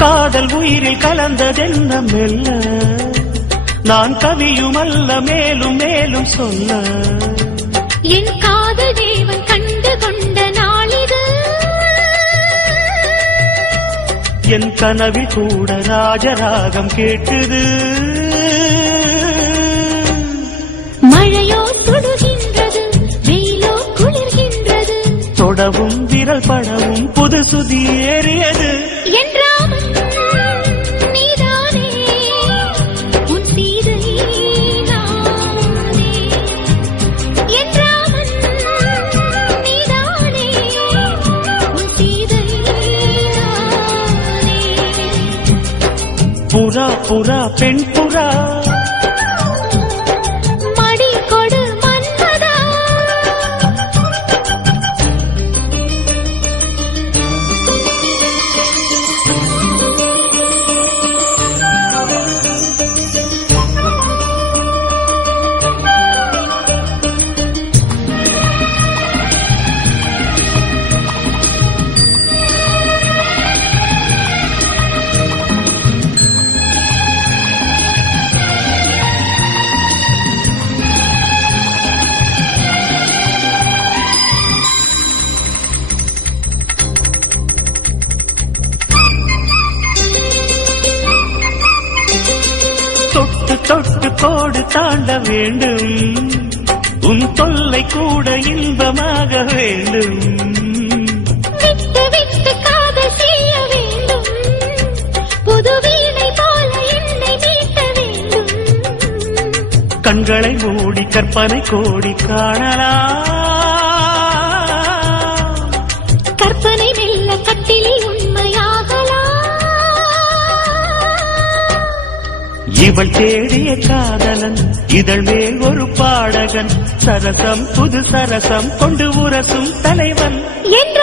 காதல் உயிரில் கலந்ததென்ன மெல்ல நான் கவியுமல்ல மேலும் மேலும் சொல்ல என் காதல் தேவன் கண்டு கொண்ட நாளிது என் கனவில் கூட ராஜராகம் கேட்டது மழையோ சுடுகின்றது வெயிலோ குளிர்கின்றது தொடவும் விரல் படவும் புது சுதி ஏறியது என்றாலும் நீதானே உன் சீதை நானே என்றாலும் நீதானே உன் சீதை நானே புறா புறா பெண் புறா மடி கொடு மன்மதா தொட்டு தொட்டு கோடு தாண்ட வேண்டும் உன் தொல்லை கூட இன்பமாக வேண்டும் விட்டு விட்டு காதல் செய்ய வேண்டும் புது வீணை போல என்னை மீட்ட வேண்டும் கண்களை மூடி கற்பனை கோடி காணலாம் கற்பனை மெல்ல கட்டிலில் உண்மையாகலாம் இவள் தேடிய காதலன் இதழ் மேல் ஒரு பாடகன் சரசம் புது சரசம் கொண்டு உரசும் தலைவன் என்ற